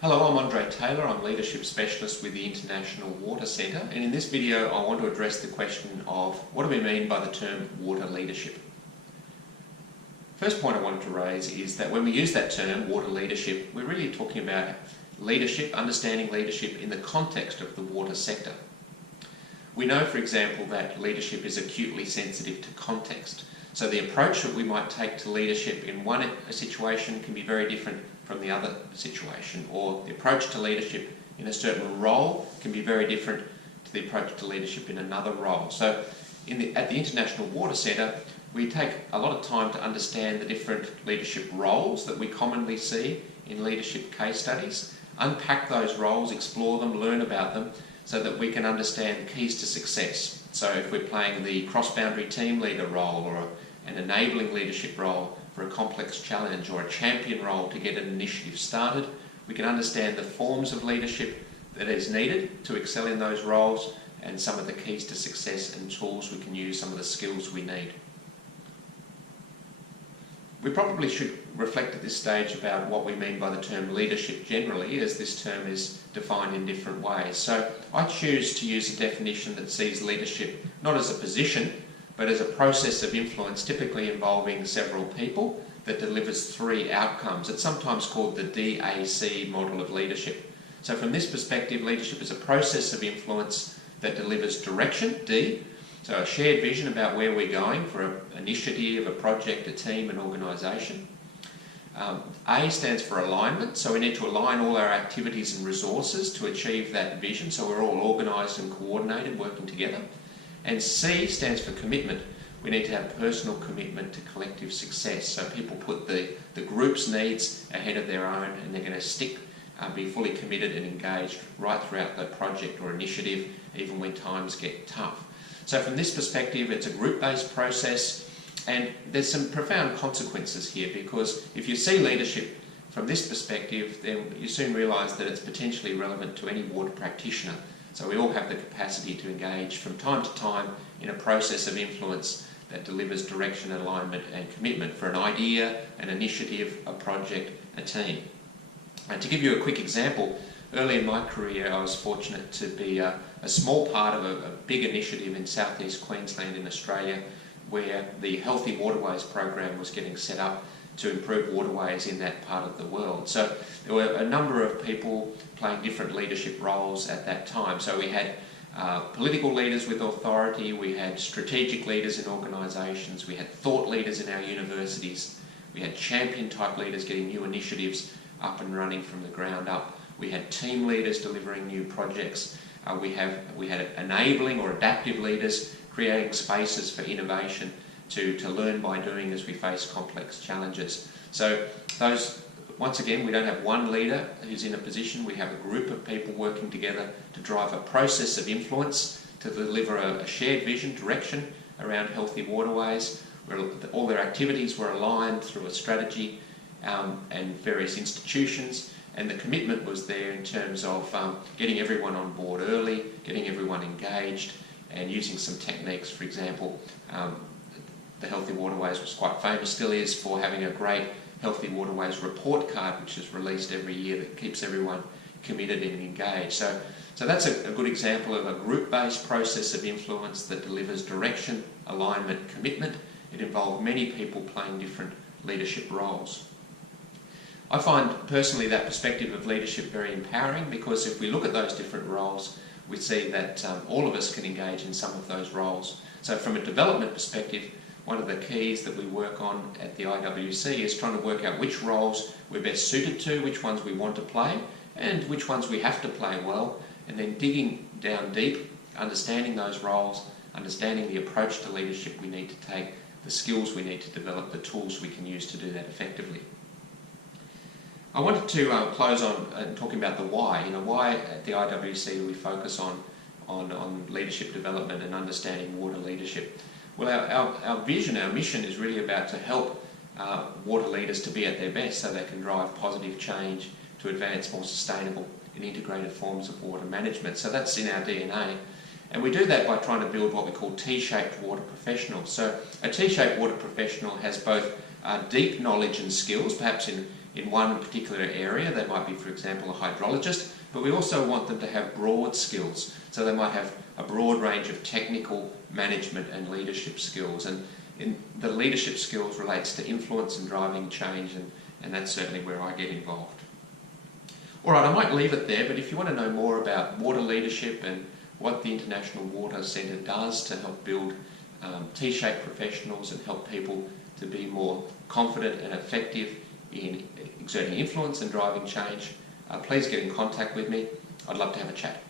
Hello, I'm Andre Taylor. I'm Leadership Specialist with the International Water Centre, and in this video I want to address the question of what do we mean by the term water leadership. First point I wanted to raise is that when we use that term, water leadership, we're really talking about leadership, understanding leadership in the context of the water sector. We know, for example, that leadership is acutely sensitive to context. So the approach that we might take to leadership in one situation can be very different from the other situation, or the approach to leadership in a certain role can be very different to the approach to leadership in another role. So at the International Water Centre, we take a lot of time to understand the different leadership roles that we commonly see in leadership case studies, unpack those roles, explore them, learn about them, so that we can understand the keys to success. So if we're playing the cross-boundary team leader role, or an enabling leadership role for a complex challenge, or a champion role to get an initiative started, we can understand the forms of leadership that is needed to excel in those roles, and some of the keys to success and tools we can use, some of the skills we need. We probably should reflect at this stage about what we mean by the term leadership generally, as this term is defined in different ways. So I choose to use a definition that sees leadership not as a position, but as a process of influence typically involving several people that delivers three outcomes. It's sometimes called the DAC model of leadership. So from this perspective, leadership is a process of influence that delivers direction, D, so a shared vision about where we're going for an initiative, a project, a team, an organisation. A stands for alignment, so we need to align all our activities and resources to achieve that vision, so we're all organised and coordinated, working together. And C stands for commitment. We need to have personal commitment to collective success, so people put the group's needs ahead of their own, and they're going to be fully committed and engaged right throughout the project or initiative, even when times get tough. So from this perspective, it's a group-based process, and there's some profound consequences here, because if you see leadership from this perspective, then you soon realise that it's potentially relevant to any water practitioner. So we all have the capacity to engage from time to time in a process of influence that delivers direction, alignment and commitment for an idea, an initiative, a project, a team. And to give you a quick example, early in my career I was fortunate to be a small part of a big initiative in southeast Queensland in Australia, where the Healthy Waterways program was getting set up to improve waterways in that part of the world. So there were a number of people playing different leadership roles at that time. So we had political leaders with authority, we had strategic leaders in organisations, we had thought leaders in our universities, we had champion type leaders getting new initiatives up and running from the ground up, we had team leaders delivering new projects, we had enabling or adaptive leaders creating spaces for innovation to learn by doing as we face complex challenges. So once again, we don't have one leader who's in a position, we have a group of people working together to drive a process of influence, to deliver a shared vision, direction around healthy waterways, where all their activities were aligned through a strategy and various institutions, and the commitment was there in terms of getting everyone on board early, getting everyone engaged, and using some techniques. For example, the Healthy Waterways was quite famous, still is, for having a great Healthy Waterways report card which is released every year that keeps everyone committed and engaged. So that's a good example of a group-based process of influence that delivers direction, alignment, commitment. It involved many people playing different leadership roles. I find personally that perspective of leadership very empowering, because if we look at those different roles, we see that all of us can engage in some of those roles. So from a development perspective, one of the keys that we work on at the IWC is trying to work out which roles we're best suited to, which ones we want to play, and which ones we have to play well, and then digging down deep, understanding those roles, understanding the approach to leadership we need to take, the skills we need to develop, the tools we can use to do that effectively. I wanted to close on talking about the why. Why at the IWC do we focus on leadership development and understanding water leadership? Well, our vision, our mission is really about to help water leaders to be at their best, so they can drive positive change to advance more sustainable and integrated forms of water management. So that's in our DNA. And we do that by trying to build what we call T-shaped water professionals. So a T-shaped water professional has both deep knowledge and skills, perhaps in one particular area. They might be, for example, a hydrologist, but we also want them to have broad skills. So they might have a broad range of technical, management and leadership skills. And the leadership skills relates to influence and driving change, and that's certainly where I get involved. All right, I might leave it there, but if you want to know more about water leadership and what the International Water Centre does to help build T-shaped professionals and help people to be more confident and effective in exerting influence and driving change, please get in contact with me. I'd love to have a chat.